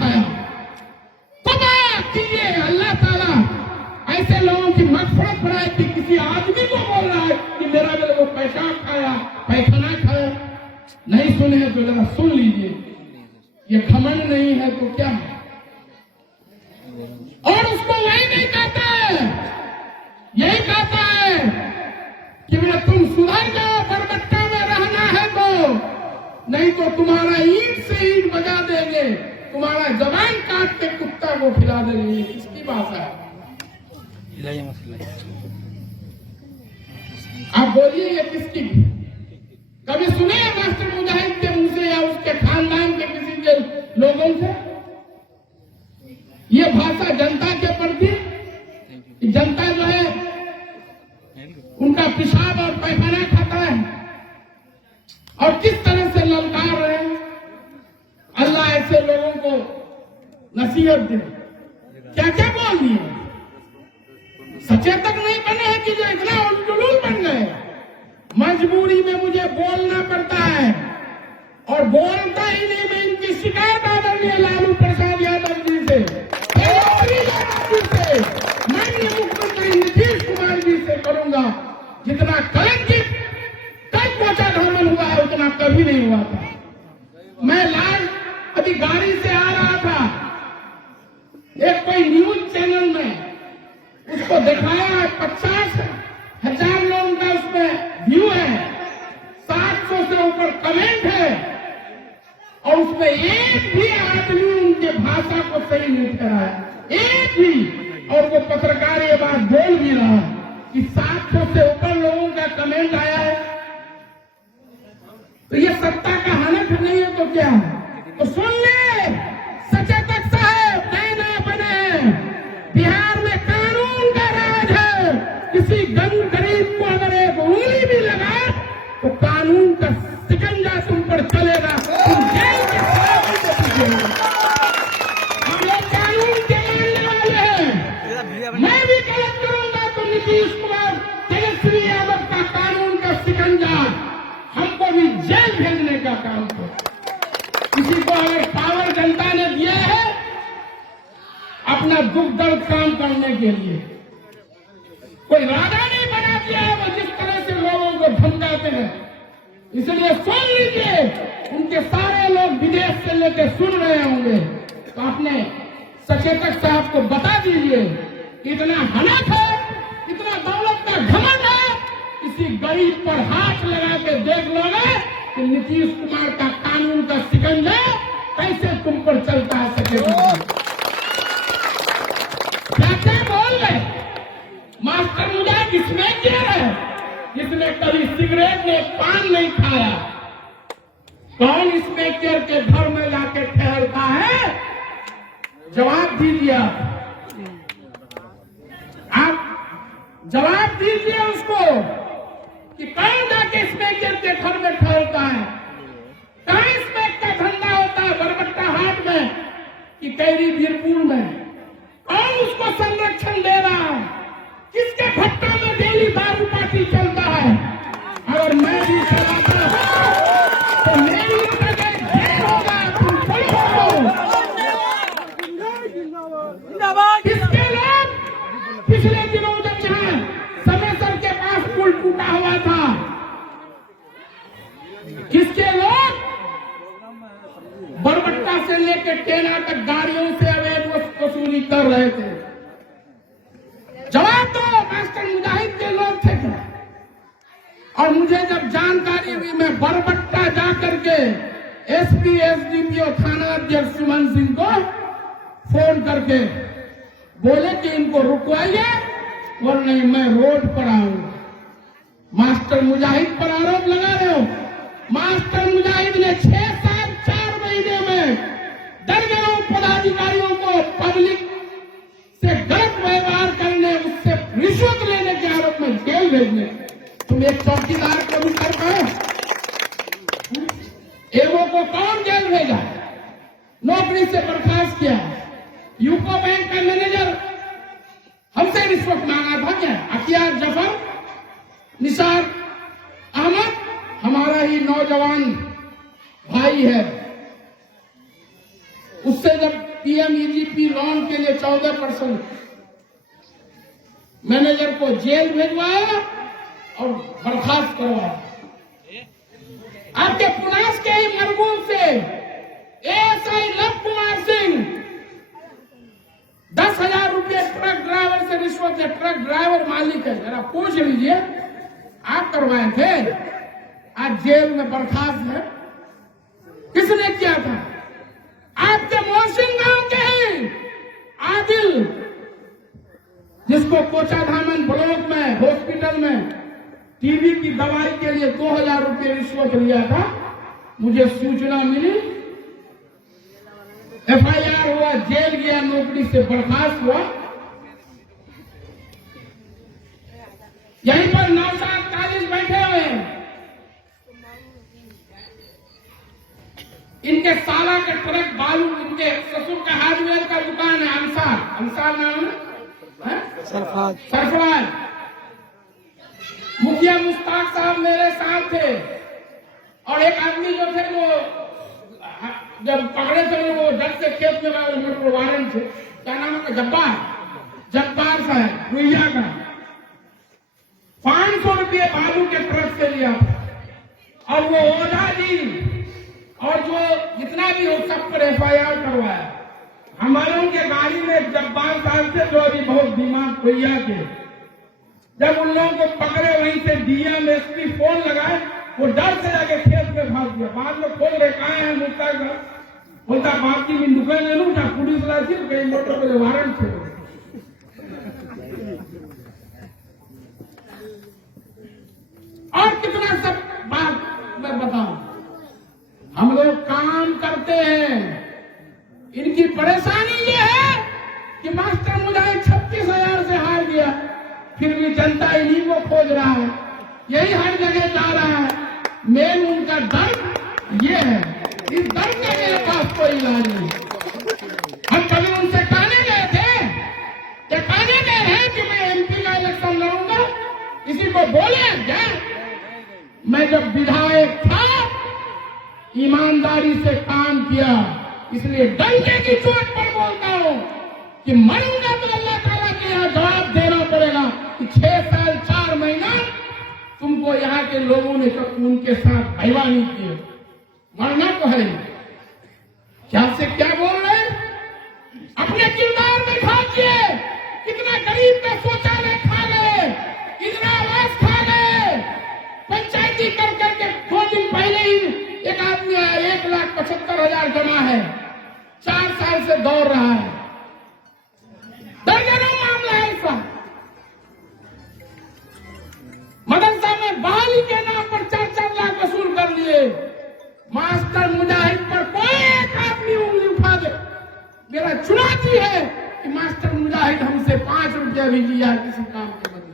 खाया। तौबा कीजिए, अल्लाह ताला ऐसे लोगों की मग़फ़िरत बनाए कि किसी आदमी को बोल रहा है कि मेरे को पेशाब खाया, पैखाना खाया। नहीं सुने तो जरा सुन लीजिए, ये घमंड नहीं है तो क्या है। और उसको वही नहीं कहता है, यही कहता है कि मैं तुम सुधर जाओ, बरबट्टा में रहना है तो, नहीं तो तुम्हारा ईंट से ईंट बजा देंगे, तुम्हारा जबान काट के कुत्ता को खिला देंगे। किसकी भाषा है? आप बोलिए ये किसकी? कभी सुने हैं मास्टर मुजाहिद के मुंह से या उसके खानदान के किसी के लोगों से ये भाषा जनता के प्रति? जनता जो है उनका पेशाब और पैखाना खाता है और किस तरह से ललकार रहे हैं। अल्लाह ऐसे लोगों को नसीहत दे। क्या क्या बोल दिए, सचेतक नहीं बने हैं कि जो इतना उलझुल बन गए। मजबूरी में मुझे बोलना पड़ता है और बोलता ही नहीं। मैं इनकी शिकायत आदरणीय लालू प्रसाद यादव जी से, माननीय मुख्यमंत्री नीतीश कुमार जी से करूंगा। जितना कलंकित कल कोचा धर्मन हुआ है उतना कभी नहीं हुआ था। मैं लाल अभी गाड़ी से आ रहा था, एक कोई न्यूज चैनल में उसको दिखाया है, 50,000 लोगों का उसमें व्यू है, 700 से ऊपर कमेंट है और उसमें एक भी आदमी उनके भाषा को सही नहीं करा है, एक भी। और वो पत्रकार ये बात बोल भी रहा है कि 700 से ऊपर लोगों का कमेंट आया है। तो ये सत्ता का हनफ नहीं है तो क्या है? तो सुन ले सचेतक साहब, नए बने। बिहार में कानून का राज है। किसी गरीब को अगर एक उंगली भी लगा तो कानून का शिकंजा तुम पर चलेगा, तुम जेल के सलाखों से पीछे। हम लोग कानून के मानने वाले हैं। मैं भी गलत करूंगा तो नीतीश कुमार, तेजस्वी यादव का कानून का शिकंजा हमको भी जेल भेजने का काम करो। किसी को अगर पावर जनता ने दिया है अपना दुख दर्द काम करने के लिए, कोई राजा नहीं बना दिया है वो जिस तरह से लोगों को धमकाते हैं। इसलिए सुन लीजिए, उनके सारे लोग विदेश से लेकर सुन रहे होंगे तो अपने सचेतक साहब को बता दीजिए, इतना हनफ है, इतना दौलत का घमंड है, किसी गरीब पर हाथ लगा के देख लोगे कि नीतीश कुमार का कानून का शिकंजा कैसे तुम पर चलता है। सचेतक क्या बोल रहे मास्टर मुजाहिद इसमें क्या है, जिसने कभी सिगरेट ने पान नहीं खाया। कौन इसमें के घर में जाके ठहरता है? जवाब दीजिए, आप जवाब दीजिए उसको कि कौन जाके स्नेकर के घर में ठहरता है। कहाँ स्नेक का धंधा होता है? बरबट्टा हाट में कि कैरी वीरपुर में? कौन उसको संरक्षण दे रहा है? किसके भट्टा में डेली दारू पार्टी चलता है? अगर मैं भी चलाता हूं तो मेरी जेल होगा, तुम किसके लोग? पिछले दिनों जब यहाँ समेसर के पास पुल टूटा हुआ था, किसके लोग? बरबट्टा से लेकर टेना तक गाड़ियों से अवैध वसूली कर रहे थे। जवाब दो, मास्टर मुजाहिद के लोग थे क्या? और मुझे जब जानकारी हुई, मैं बरबट्टा जाकर के एसपी एसडीपीओ थाना अध्यक्ष सुमन सिंह को फोन करके बोले कि इनको रुकवाइए, और नहीं मैं रोड पर आऊंगा। मास्टर मुजाहिद पर आरोप लगा रहे हो। मास्टर मुजाहिद ने 6 साल 4 महीने में दर्जनों पदाधिकारियों को पब्लिक से गलत व्यवहार करने, उससे रिश्वत लेने के आरोप में जेल भेजने। तुम एक चौकीदार को भी कर पाए? एवो को कौन जेल भेजा? नौकरी से बर्खास्त किया। यूको बैंक का मैनेजर हमसे रिश्वत मांगा था क्या? अखियार जफर, निसार अहमद हमारा ही नौजवान भाई है, उससे जब पीएमईजीपी लोन के लिए 14%, मैनेजर को जेल भिजवाया और बर्खास्त करवाया। आपके पुनास के ही मरबूब से एएसआई लव कुमार सिंह 10,000 रुपये ट्रक ड्राइवर से रिश्वत है। ट्रक ड्राइवर मालिक है, जरा पूछ लीजिए, आप करवाए थे, आज जेल में बर्खास्त है। किसने किया था? आपके मोहसिन गांव के ही आदिल, जिसको कोचाधामन ब्लॉक में हॉस्पिटल में टीबी की दवाई के लिए 2,000 रुपये रिश्वत लिया था। मुझे सूचना मिली, एफआईआर हुआ, जेल गया, नौकरी से बर्खास्त हुआ। यहीं पर नौशाद कालिज बैठे हुए हैं, इनके साला के ट्रक बालू, इनके ससुर का हार्डवेयर का दुकान है, अंसार नाम है, सरफराज। मुखिया मुश्ताक साहब मेरे साथ थे, और एक आदमी जो थे वो जब पकड़े थे वो डर से खेत में वारंट थे, क्या नाम है, जब्बार साहब रुइया का 500 रुपये बालू के ट्रक से लिया। और वो ओझा जी और जो जितना भी हो सब पर एफआईआर करवाया। हमारे उनके गाड़ी में जब्बार साहब से जो अभी बहुत दिमाग खोइया थे, जब उन लोगों को पकड़े वहीं से डीएम एसपी फोन लगाए, वो डर से जाके खेत में भाग गया। बाद में खोल रहे कहा है मुद्दा का, बोलता बाकी में दुकान ले लू, पुलिस लासी कई मोटर के वारंट थे। और कितना सब बात मैं बताऊं, हम लोग काम करते हैं। इनकी परेशानी ये है कि मास्टर मुजाहिद 36,000 से हार गया, फिर भी जनता इन्हीं को खोज रहा है, यही हर जगह जा रहा है। मेन उनका दर्द ये है, इस दर्द का मेरे पास कोई इलाज नहीं। हम कभी उनसे कहने गए थे, क्या कहने गए हैं कि मैं एमपी का इलेक्शन लड़ूंगा? किसी को बोले क्या? मैं जब विधायक था ईमानदारी से काम किया, इसलिए डंके की चोट पर बोलता हूं कि मरूंगा तो अल्लाह ताला के यहाँ जवाब देना पड़ेगा कि 6 साल 4 महीना तुमको यहाँ के लोगों ने तो उनके साथ बेईमानी की, मरना तो है। क्या से क्या बोल रहे हैं? अपने किरदार में खाइए। कितना गरीब का शौचालय खा गए, इंदिरा आवास खा गए, पंचायती कर करके 2 दिन पहले ही एक आदमी 1,75,000 जमा है, 4 साल से दौड़ रहा है। दर्जनों मामला है ऐसा। मदरसा में बहाली के नाम पर 4-4 लाख वसूल कर लिए। मास्टर मुजाहिद पर कोई एक आदमी उंगली उठा दे। मेरा चुनौती है कि मास्टर मुजाहिद हमसे 5 रुपया भी लिया किसी काम के बदले।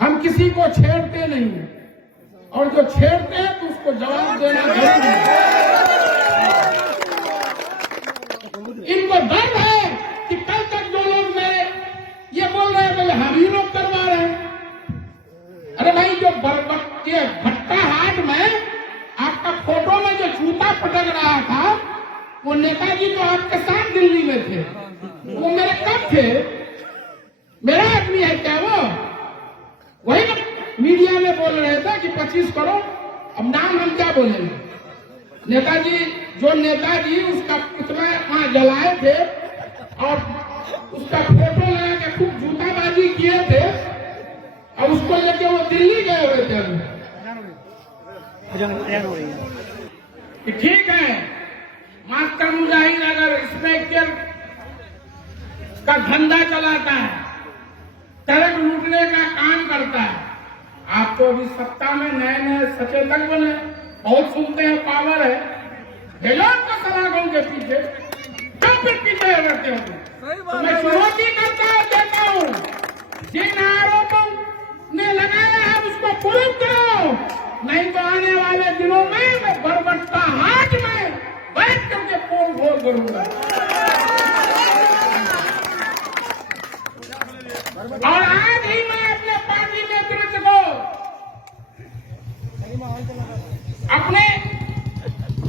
हम किसी को छेड़ते नहीं, और जो छेड़ते हैं तो उसको जवाब देना जरूरी है। इनको डर है कि कल तक जो लोग मेरे ये बोल रहे हैं बोले हम ही लोग करवा रहे हैं। अरे भाई, जो ये भट्टा हाट में आपका फोटो में जो जूता पटक रहा था, वो नेताजी जो आपके साथ दिल्ली में थे, वो मेरे कब थे? मेरा आदमी है क्या वो? वही मीडिया में बोल रहे थे कि 25 करोड़। अब नाम हम क्या बोलेंगे? नेताजी, जो नेताजी उसका पुतला वहां जलाए थे और उसका फोटो लगा के खूब जूताबाजी किए थे, और उसको लेके वो दिल्ली गए हुए थे। ठीक है, मास्टर मुजाहिद अगर इंस्पेक्टर का धंधा चलाता है, ट्रक लूटने का काम करता है, आप तो अभी सत्ता में नए सचेतक बने, बहुत सुनते हैं, पावर है, भेजो तो सलाखों के पीछे, क्यों फिर पीछे रहते हो? तो मैं चुनौती देता हूँ, जिन आरोपों ने लगाया है उसको प्रूव करो, नहीं तो आने वाले दिनों में मैं बरबट्टा हाट में बैठ करके पोल घोल करूंगा। और आज ही मैं अपने पार्टी नेतृत्व को अपने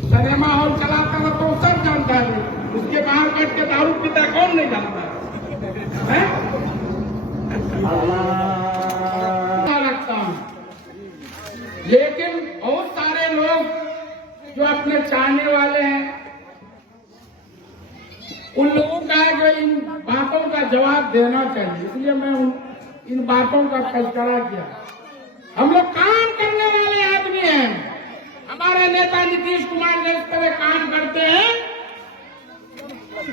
सिनेमा हॉल चलाता था तो सब जानता है, उसके बाहर बैठ के दारू पीता कौन नहीं जानता है? लगता हूं, लेकिन बहुत सारे लोग जो अपने चाहने वाले हैं, उन लोगों का जो इन बातों का जवाब देना चाहिए, इसलिए मैं इन बातों का तस्करा किया। हम लोग काम करने वाले आदमी हैं। हमारे नेता नीतीश कुमार जिस तरह काम करते हैं,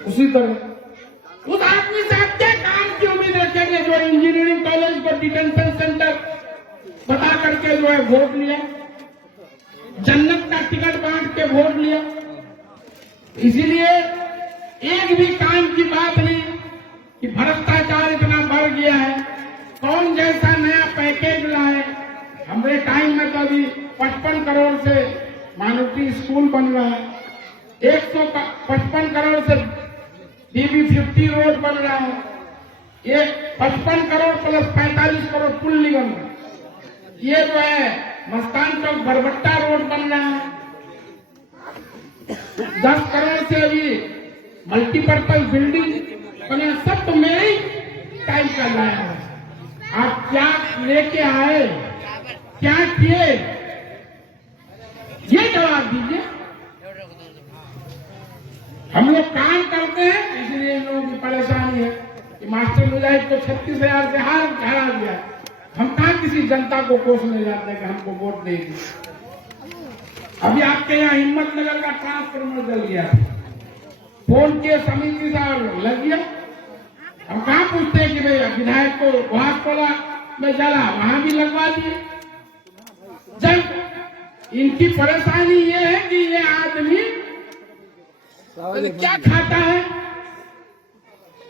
उसी तरह उस आदमी से आप क्या काम की उम्मीद रखेंगे जो इंजीनियरिंग कॉलेज को डिटेंशन सेंटर बता करके जो है वोट लिया, जन्नत का टिकट बांट के वोट लिया। इसीलिए एक भी काम की बात नहीं कि भ्रष्टाचार इतना बढ़ गया है, कौन जैसा नया पैकेज लाए। हमारे टाइम में तो अभी 55 करोड़ से माइनॉरिटी स्कूल बन रहा है, 155 करोड़ से DB50 रोड बन रहा है, ये 55 करोड़ प्लस 45 करोड़ पुल नहीं बन रहा। ये जो है मस्तान चौक बरबट्टा रोड बन रहा है, 10 करोड़ से अभी मल्टीपर्पज बिल्डिंग बने। सब तो मेरे ही टाइम का लाया है। आप क्या लेके आए, क्या किए, ये जवाब दीजिए। हम लोग काम करते हैं, इसलिए इन लोगों की परेशानी है कि मास्टर मुजाहिद को 36,000 से हार हरा दिया। हम कहाँ किसी जनता को कोसने जाते हैं कि हमको वोट देगी। अभी आपके यहाँ हिम्मतनगर का ट्रांसफार्मर जल गया, फोन के समिति साहब लग गया। हम कहाँ पूछते हैं कि भाई विधायक को घाटकोला में जला, वहां भी लगवा दिए। जब इनकी परेशानी ये है कि ये आदमी क्या खाता है,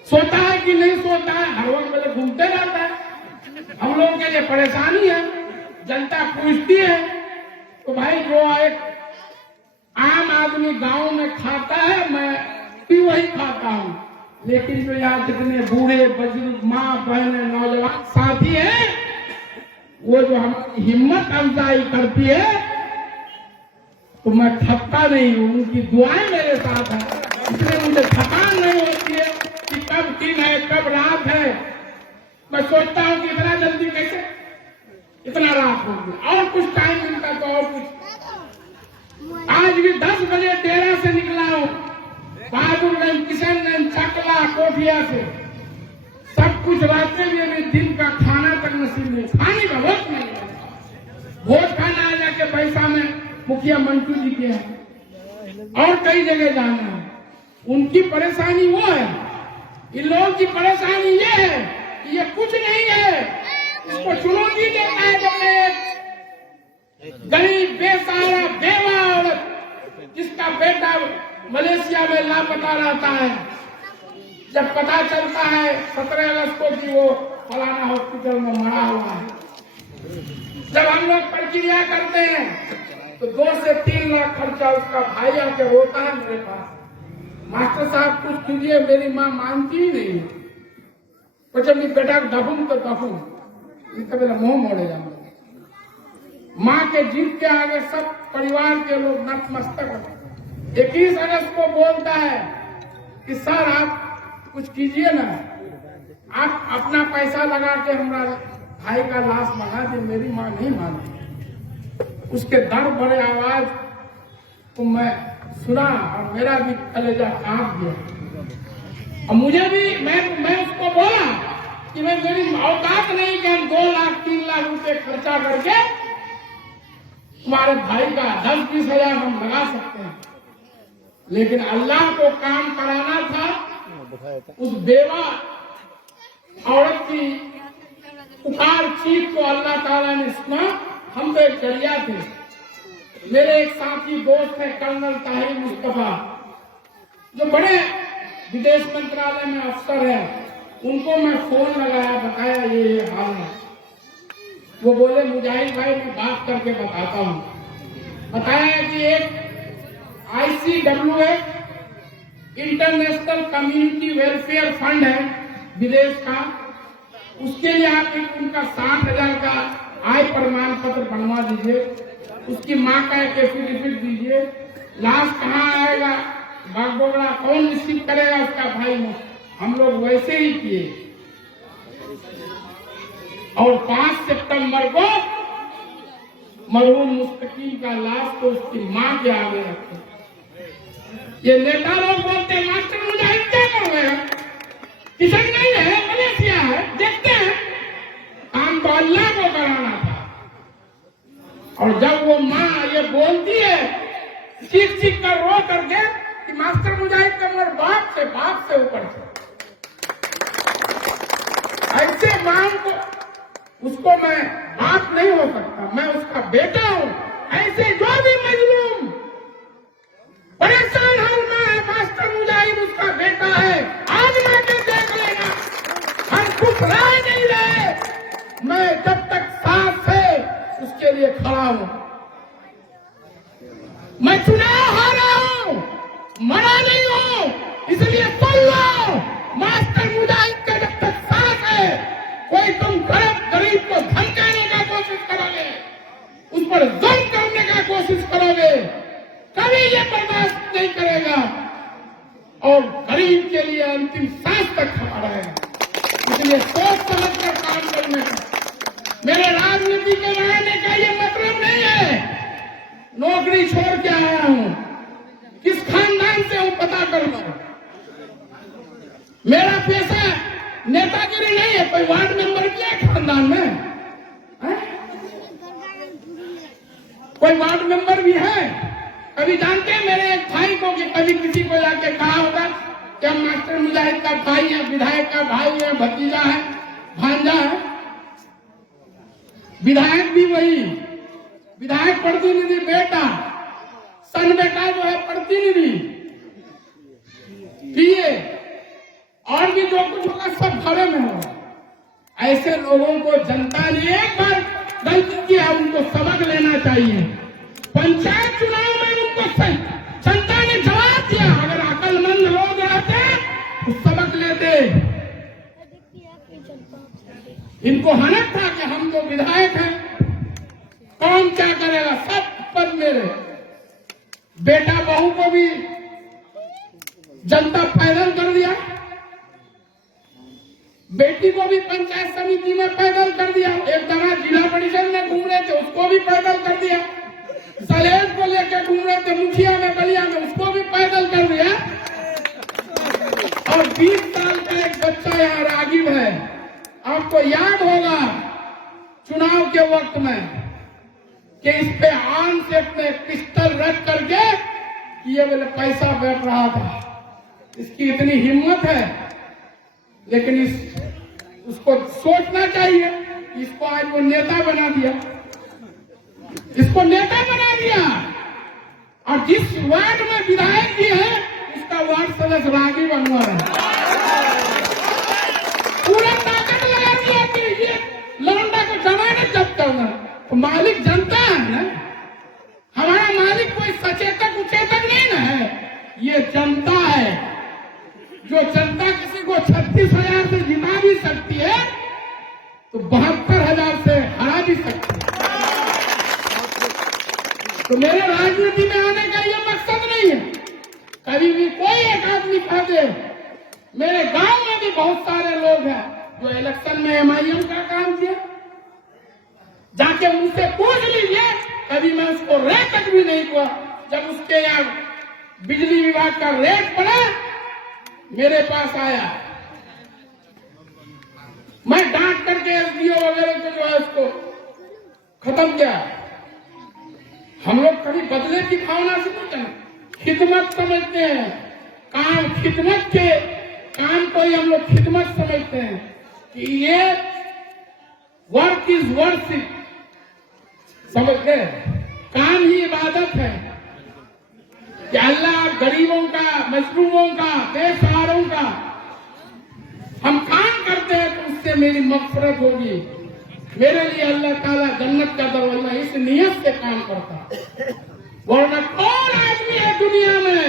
सोता है कि नहीं सोता है, हर वक्त मेरे घूमते रहता है। हम लोगों के लिए परेशानी है, जनता पूछती है। तो भाई जो एक आम आदमी गांव में खाता है, मैं भी वही खाता हूँ। लेकिन जो यहाँ जितने बूढ़े बुजुर्ग माँ बहने नौजवान साथी हैं, वो जो हमारी हिम्मत अफजाई करती है, तो मैं थकता नहीं हूँ। उनकी दुआएं मेरे साथ है, इसलिए मुझे थकान नहीं होती है कि कब दिन है कब रात है। मैं सोचता हूँ कि इतना जल्दी कैसे इतना रात होगी, और कुछ टाइम मिलता तो और कुछ। आज भी 10 बजे डेरा से निकला हूँ, बहादुरगंज, किशनगंज, चकला, कोठिया से सब कुछ रहते हुए भी दिन का खाना तक नसीब नहीं, खाने का वक्त नहीं है। भोज खाना आ जाके पैसा में मुखिया मंटू जी के हैं, और कई जगह जाना है। उनकी परेशानी वो है, इन लोगों की परेशानी ये है कि ये कुछ नहीं है, इसको चुनौती देता है। जब गरीब बेसहारा बेवा औरत जिसका बेटा मलेशिया में लापता रहता है, जब पता चलता है 17 अगस्त को कि वो फलाना हॉस्पिटल में मरा हुआ है, जब हम लोग प्रक्रिया करते हैं तो 2 से 3 लाख खर्चा उसका भाई आके रोता है मेरे पास, मास्टर साहब कुछ कीजिए, मेरी माँ मानती ही नहीं। तो जब मैं बेटा दबूं तो दबूं, इसका मेरा मुंह मोड़े जाऊंगा। माँ के जीत के आगे सब परिवार के लोग नतमस्तक होते। 21 अगस्त को बोलता है कि सर आप कुछ कीजिए ना, आप अपना पैसा लगा के हमारा भाई का लाश मंगा दे। मेरी माँ नहीं मानती। उसके दर्द भरे आवाज को मैं सुना और मेरा भी कलेजा कांप गया। और मुझे भी मैं उसको बोला कि मैं मेरी औकात नहीं कि हम 2 लाख 3 लाख रुपए खर्चा करके तुम्हारे भाई का 10-20 हजार हम लगा सकते हैं, लेकिन अल्लाह को काम कराना था। उस बेवा औरत की पुकार चीख को अल्लाह ताला ने सुना। हम तो एक जरिया थे। मेरे एक साथी दोस्त है कर्नल ताहिर मुस्तफा, जो बड़े विदेश मंत्रालय में अफसर है, उनको मैं फोन लगाया, बताया ये हाल है। वो बोले मुजाहिद भाई मैं बात करके बताता हूँ। बताया कि एक ICWF international community welfare fund है विदेश का, उसके लिए आप उनका 60,000 का आय प्रमाण पत्र बनवा दीजिए। उसकी माँ का एक एफिडेविट दीजिए, लाश कहाँ आएगा, बागडोगरा कौन रिसीव करेगा उसका भाई। हम लोग वैसे ही किए और 5 सितंबर को मरहूम मुस्तकीम का लाश को उसकी माँ के आगे रखे। ये नेता लोग बोलते हैं मास्टर मुजाहिद क्या कर रहे हैं, किशन नहीं है, मलेशिया है, देखते हैं। काम तो अल्लाह को कराना था। और जब वो माँ ये बोलती है चीख चीख कर रो करके कि मास्टर मुजाहिद का मेरे बाप से ऊपर से, ऐसे मां को उसको मैं बाप नहीं हो सकता, मैं उसका बेटा हूं। ऐसे जो भी मजलूम परेशान हाल में है, मास्टर मुजाहिद उसका बेटा है, आजमा के देख लेना। हम कुछ राय नहीं रहे, मैं जब तक सांस है उसके लिए खड़ा हूं। मैं चुनाव हारा हूं, मरा नहीं हूं, इसलिए सुन लो, मास्टर मुजाहिद का जब तक सांस है, कोई तुम गरीब को धमकाने का कोशिश करोगे, उस पर जुल्म करने का कोशिश करोगे, कभी ये बर्दाश्त नहीं करेगा और गरीब के लिए अंतिम सांस तक खड़ा रहेगा। इसलिए सोच समझ कर काम करने का, मेरे राजनीति के रहने का ये मतलब नहीं है नौकरी छोड़ के आया हूं, किस खानदान से हूं पता कर लो। मेरा पैसा नेतागिरी नहीं है, कोई वार्ड मेंबर भी है खानदान में है? कोई वार्ड मेंबर भी है? कभी जानते हैं मेरे एक भाई को कि कभी किसी को जाके कहा होगा कि हम मास्टर मुजाहिद का भाई है, विधायक का भाई है, भतीजा है, भांजा है? विधायक भी वही, विधायक प्रतिनिधि बेटा, सन बेटा जो है प्रतिनिधि, पीए, और भी जो कुछ होगा सब घरे में होगा। ऐसे लोगों को जनता ने एक बार गलती किया, उनको सबक लेना चाहिए। पंचायत चुनाव में उनको जनता ने जवाब दिया, अगर अकलमंद लोग रहते तो सबक लेते। इनको हनक था कि हम तो विधायक हैं, कौन क्या करेगा, सब पर मेरे बेटा बहू को भी जनता पैदल कर दिया, बेटी को भी पंचायत समिति में पैदल कर दिया, एक जना जिला परिषद में घूम रहे थे उसको भी पैदल कर दिया, सलेज को लेकर घूम रहे थे मुखिया में बलिया में उसको भी पैदल कर दिया। और 20 साल का एक बच्चा यहाँ रागिब है, आपको याद होगा चुनाव के वक्त में कि इस पे आर्म सेट में पिस्टल रख करके ये वाला पैसा बैठ रहा था। इसकी इतनी हिम्मत है, लेकिन उसको सोचना चाहिए, इसको आज वो नेता बना दिया, इसको नेता बना दिया। और जिस वार्ड में विधायक भी है उसका वार्ड सदस्य रागी बनवा है, पूरा ताकत लगा दिया कि ये लौंडा को जमानत जब्त करना। तो मालिक जनता है ना, हमारा मालिक कोई सचेतक उचेतक नहीं ना है, ये जनता है। जो जनता किसी को 36,000 से जिता भी सकती है तो 72,000 से हरा भी सकती है। तो मेरे राजनीति में आने का ये मकसद नहीं है कभी भी कोई एक आदमी कह दे। मेरे गांव में भी बहुत सारे लोग हैं जो इलेक्शन में MIM का काम किया, जाके मुझसे पूछ लीजिए, कभी मैं उसको रेट तक भी नहीं हुआ। जब उसके यहाँ बिजली विभाग का रेट पड़ा मेरे पास आया, मैं डांट करके SDO वगैरह को जो है उसको खत्म किया। हम लोग कभी बदले की भावना से नहीं करना, खिदमत समझते हैं, काम खिदमत के काम को ही हम लोग खिदमत समझते हैं कि ये वर्क इज वर्शिप, समझते हैं, काम ही इबादत है कि अल्लाह गरीबों का, मजलूमों का, बेसहारों का हम काम करते हैं तो उससे मेरी मग़फ़िरत होगी, मेरे लिए अल्लाह ताला जन्नत का दरवाजा, इस नियत से काम करता। वरना कौन आदमी है दुनिया में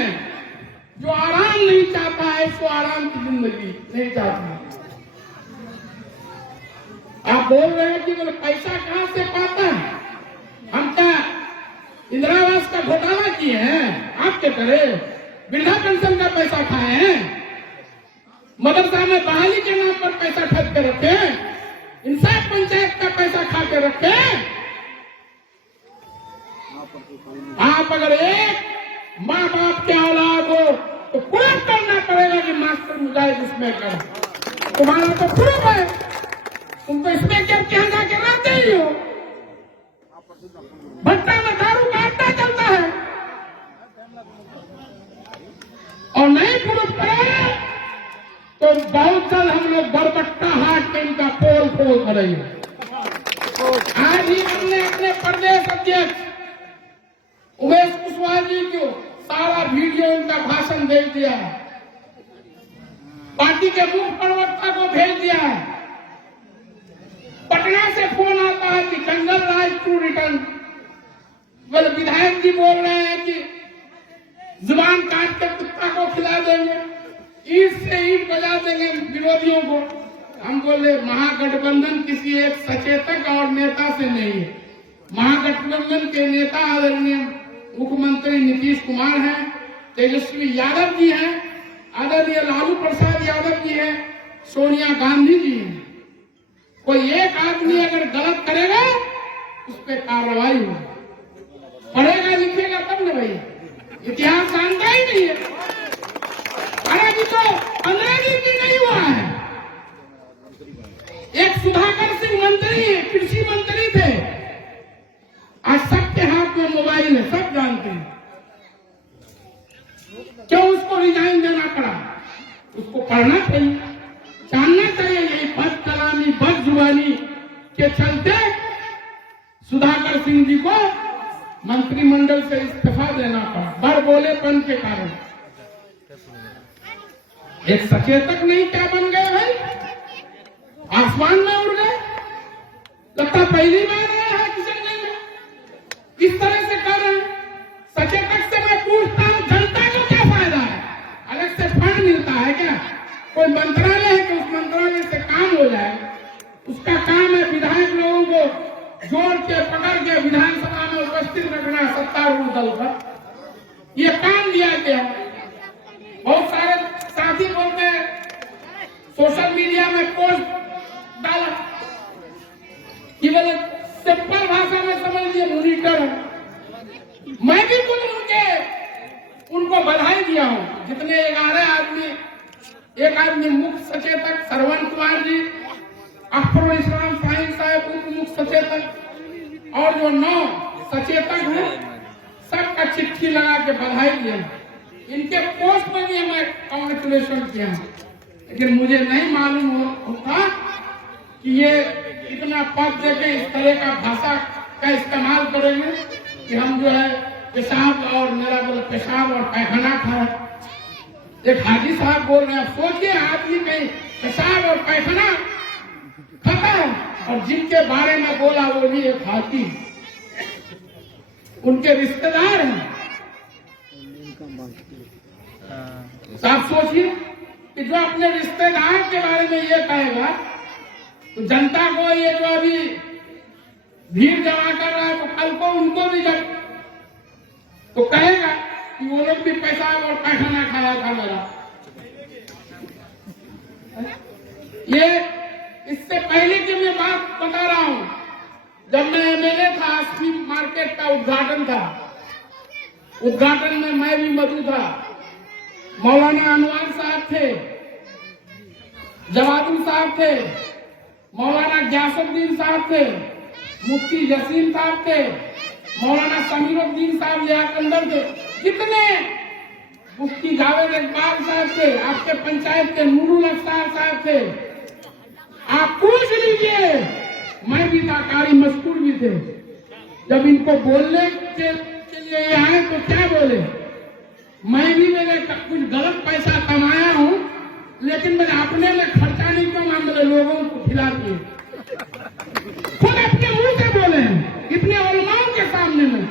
जो आराम नहीं चाहता है, इसको आराम की जिंदगी नहीं चाहता। आप बोल रहे हैं कि बोले पैसा कहां से पाता है, हम क्या इंदिरा आवास का घोटाला किए हैं, आपके करे वृद्धा पेंशन का पैसा खाए हैं, मदरसा में बहाली के नाम पर पैसा ठग के रखे, इंसाफ पंचायत का पैसा खा के रखे। आप अगर एक माँ बाप के औलाद हो तो प्रूफ करना पड़ेगा कि मास्टर मुजाहिद इसमें कर, तुम्हारा तो प्रूफ है, तुम तो इसमें क्या जाके रहते ही हो। भट्टा में दारू का अड्डा चलता है और नहीं प्रूफ करे तो बहुत जल्द हम लोग बरबट्टा हाट में इनका पोल खोल करेंगे। आज ही हमने अपने प्रदेश अध्यक्ष उमेश कुशवाहा जी को सारा वीडियो उनका भाषण भेज दिया है, पार्टी के मुख्य प्रवक्ता को भेज दिया है। पटना से फोन आता है कि जंगल राज टू रिटर्न, बोले विधायक जी बोल रहे हैं कि जुबान काट के कुत्ता को खिला देंगे, ईट से ईट बजा देंगे विरोधियों को। हम बोले महागठबंधन किसी एक सचेतक और नेता से नहीं है, महागठबंधन के नेता आदरणीय मुख्यमंत्री नीतीश कुमार हैं, तेजस्वी यादव जी हैं, आदरणीय लालू प्रसाद यादव जी हैं, सोनिया गांधी जी हैं। कोई एक आदमी अगर गलत करेगा उस पर कार्रवाई होगी, पढ़ेगा लिखेगा तब न भाई, इतिहास जानता ही नहीं है। अभी तो 15 दिन भी नहीं हुआ है, एक सुधाकर सिंह मंत्री कृषि मंत्री थे, आज सबके हाथ में मोबाइल है, सब जानते हैं। क्यों उसको रिजाइन देना पड़ा? उसको पढ़ना चाहिए, जानना चाहिए। यही बद कलामी बद जुबानी के चलते सुधाकर सिंह जी को मंत्रिमंडल से इस्तीफा देना पड़ा, बड़ बोलेपन के कारण। एक सचेतक नहीं क्या बन गए भाई, आसमान में उड़ गए। लगता पहली बार आया है किशनगंज में, किस तरह से कर रहे हैं। सचेतक से मैं पूछता हूँ, जनता को क्या फायदा है? अलग से फंड मिलता है क्या? कोई मंत्रालय है कि उस मंत्रालय से काम हो जाए? उसका काम है विधायक लोगों को जोड़ के पकड़ के विधानसभा में उपस्थित रखना सत्तारूढ़ दल पर, ये काम दिया गया। बहुत सारे साथी बोलते हैं सोशल मीडिया में पोस्ट डाला कि बोले सिंपल भाषा में समझ लिए मॉनिटर है। मैं भी कुछ उनको बधाई दिया हूं, जितने 11 आदमी, एक आदमी मुख्य सचेतक श्रवण कुमार जी, अख्तरुल इस्लाम साहिब साहब उप मुख्य सचेतक और जो 9 सचेतक हैं, सबका चिट्ठी लगा के बधाई दिया। इनके पोस्ट में भी मैं कांग्रेचुलेशन किया, लेकिन मुझे नहीं मालूम होता कि ये इतना पद देके इस तरह का भाषा का इस्तेमाल करेंगे कि हम जो है पेशाब और मेरा बोले पेशाब और पैखाना खा रहे। एक हाजी साहब बोल रहे हैं, सोचिए आदमी कहीं पेशाब और पैखाना खाता है और जिनके बारे में बोला वो भी एक हाथी, उनके रिश्तेदार हैं। आप सोचिए कि जो अपने रिश्तेदार के बारे में ये कहेगा तो जनता को ये जो अभी भीड़ जमा कर रहा है तो कल को उनको भी जब तो कहेगा कि वो लोग भी पेशाब और पैखाना खाया था मेरा। ये इससे पहले की मैं बात बता रहा हूं, जब मैं एमएलए था, अस्सी मार्केट का उद्घाटन था, उद्घाटन में मैं भी मौजूद था। मौलाना अनवर साहब थे, जवादुल साहब थे, मौलाना ग्यासुद्दीन साहब थे, मुफ्ती यसीन साहब थे, मौलाना समीरुद्दीन साहब लियाकंदर थे, कितने मुफ्ती जावेद इकबाल साहब थे, आपके पंचायत के नूरुल अख्तार साहब थे। आप पूछ लीजिए, मैं भी था, कारी मस्कूर भी थे। जब इनको बोलने के लिए आए तो क्या बोले? मैं भी मैंने कुछ गलत पैसा कमाया हूं, लेकिन मैंने अपने में खर्चा नहीं किया, मेरे लोगों को खिला दिए। खुद अपने मुंह से बोले हैं, इतने उलमाओं के सामने में,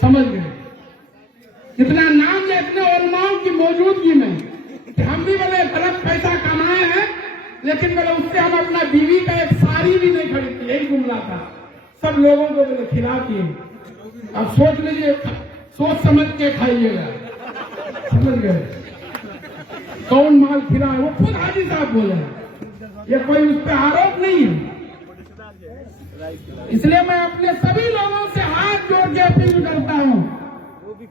समझ गए? इतना नाम है इतने उलमाओं की मौजूदगी में कि हम भी बोले गलत पैसा कमाए हैं, लेकिन बोले उससे हम अपना बीवी का एक साड़ी भी नहीं खरीदती, यही जुमला था। सब लोगों को बोले खिला दिए। अब सोच लीजिए, सोच समझ के खाइएगा, समझ गए कौन माल खिला है। वो खुद हाजी साहब बोले, ये कोई उस पर आरोप नहीं है। इसलिए मैं अपने सभी लोगों से हाथ जोड़ के अपील करता हूँ,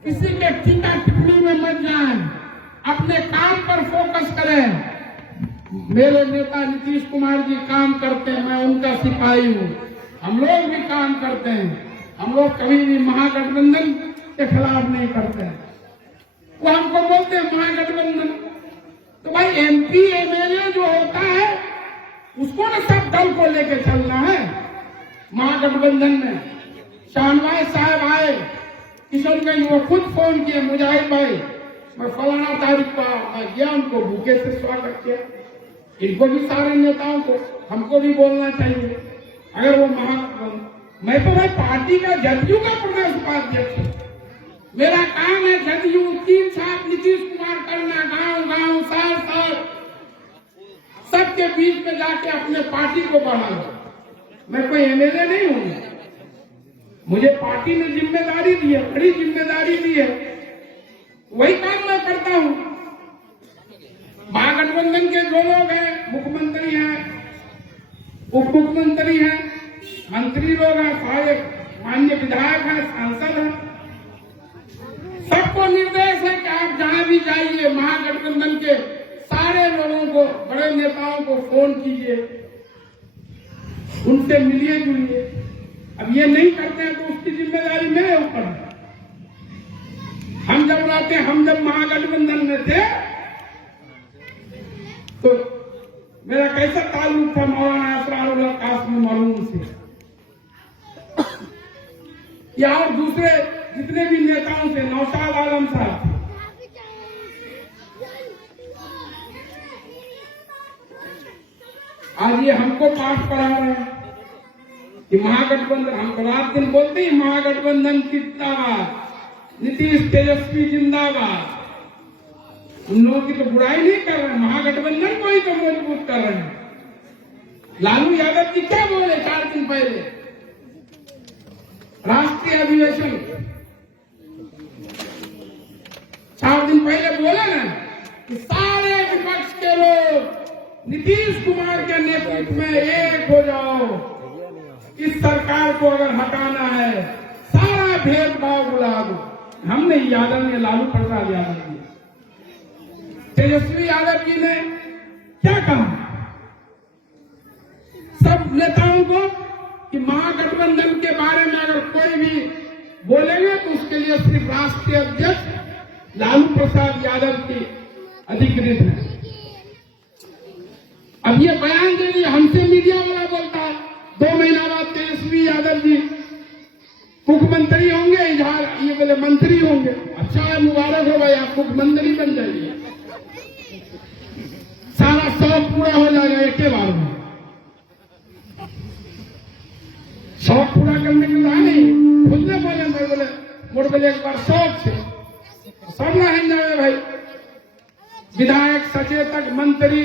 किसी के टीका टिप्पणी में मत जाएं, अपने काम पर फोकस करें। मेरे नेता नीतीश कुमार जी काम करते हैं, मैं उनका सिपाही हूँ। हम लोग भी काम करते हैं, हम लोग कभी भी महागठबंधन के खिलाफ नहीं करते हैं। वो हमको बोलते हैं महागठबंधन, तो भाई एमपी एमएलए जो होता है उसको ना सब दल को लेके चलना है। महागठबंधन में शाहनवाज साहब आए किशनगंज, वो खुद फोन किए, मुजाहिद भाई मैं फलाना तारीख का मैं गया, उनको भूखे से स्वागत किया। इनको भी, सारे नेताओं को, हमको भी बोलना चाहिए। अगर वो मैं तो भाई पार्टी का जदयू का प्रदेश उपाध्यक्ष हूं, मेरा काम है जदयू 3 साल नीतीश कुमार करना, गांव गांव शहर शहर सबके बीच में जाके अपने पार्टी को बढ़ाना। मैं कोई एमएलए नहीं हूं, मुझे पार्टी ने जिम्मेदारी दी है, बड़ी जिम्मेदारी दी है, वही काम मैं करता हूं। महागठबंधन के जो लोग हैं, मुख्यमंत्री हैं, उप मुख्यमंत्री हैं, मंत्री लोग हैं, सारे माननीय विधायक हैं, सांसद हैं, सबको निर्देश है कि आप जहां भी जाइए महागठबंधन के सारे लोगों को, बड़े नेताओं को फोन कीजिए, उनसे मिलिए जुलिए। अब ये नहीं करते हैं तो उसकी जिम्मेदारी मेरे ऊपर है। हम जब महागठबंधन में थे तो मेरा कैसा ताल्लुक था मौलाना असरारुल्लाह कासमी मरहूम से, या और दूसरे जितने भी नेताओं से, नौशाद आलम साहब। आज ये हमको पाठ पढ़ा रहे हैं कि महागठबंधन, हम रात दिन बोलते हैं महागठबंधन जिंदाबाद, नीतीश तेजस्वी जिंदाबाद। उन लोगों की तो बुराई नहीं कर रहे हैं, महागठबंधन को ही तो मजबूत कर रहे हैं। लालू यादव जी क्या बोले 4 दिन पहले राष्ट्रीय अधिवेशन, 4 दिन पहले बोले ना कि सारे विपक्ष के लोग नीतीश कुमार के नेतृत्व में एक हो जाओ, इस सरकार को अगर हटाना है, सारा भेदभाव भुला दो। हमने यादव ने, लालू प्रसाद यादव जी, तेजस्वी यादव जी ने क्या कहा सब नेताओं को कि महागठबंधन के बारे में अगर कोई भी बोलेंगे तो उसके लिए सिर्फ राष्ट्रीय अध्यक्ष लालू प्रसाद यादव की अधिकृत है। अब ये बयान दे दिया, हमसे मीडिया वाला बोलता है 2 महीना बाद तेजस्वी यादव जी मुख्यमंत्री होंगे, ये बोले मंत्री होंगे। अच्छा है, मुबारक हो भाई, आप मुख्यमंत्री बन जाइए, सारा शौक पूरा हो जाएगा एक ही बार में। शौक पूरा करने के लिए नहीं, खुद ने बोले, मैं बोले मोड़ बोले एक बार शौक से सब रहेंगे भाई, विधायक, सचेतक, मंत्री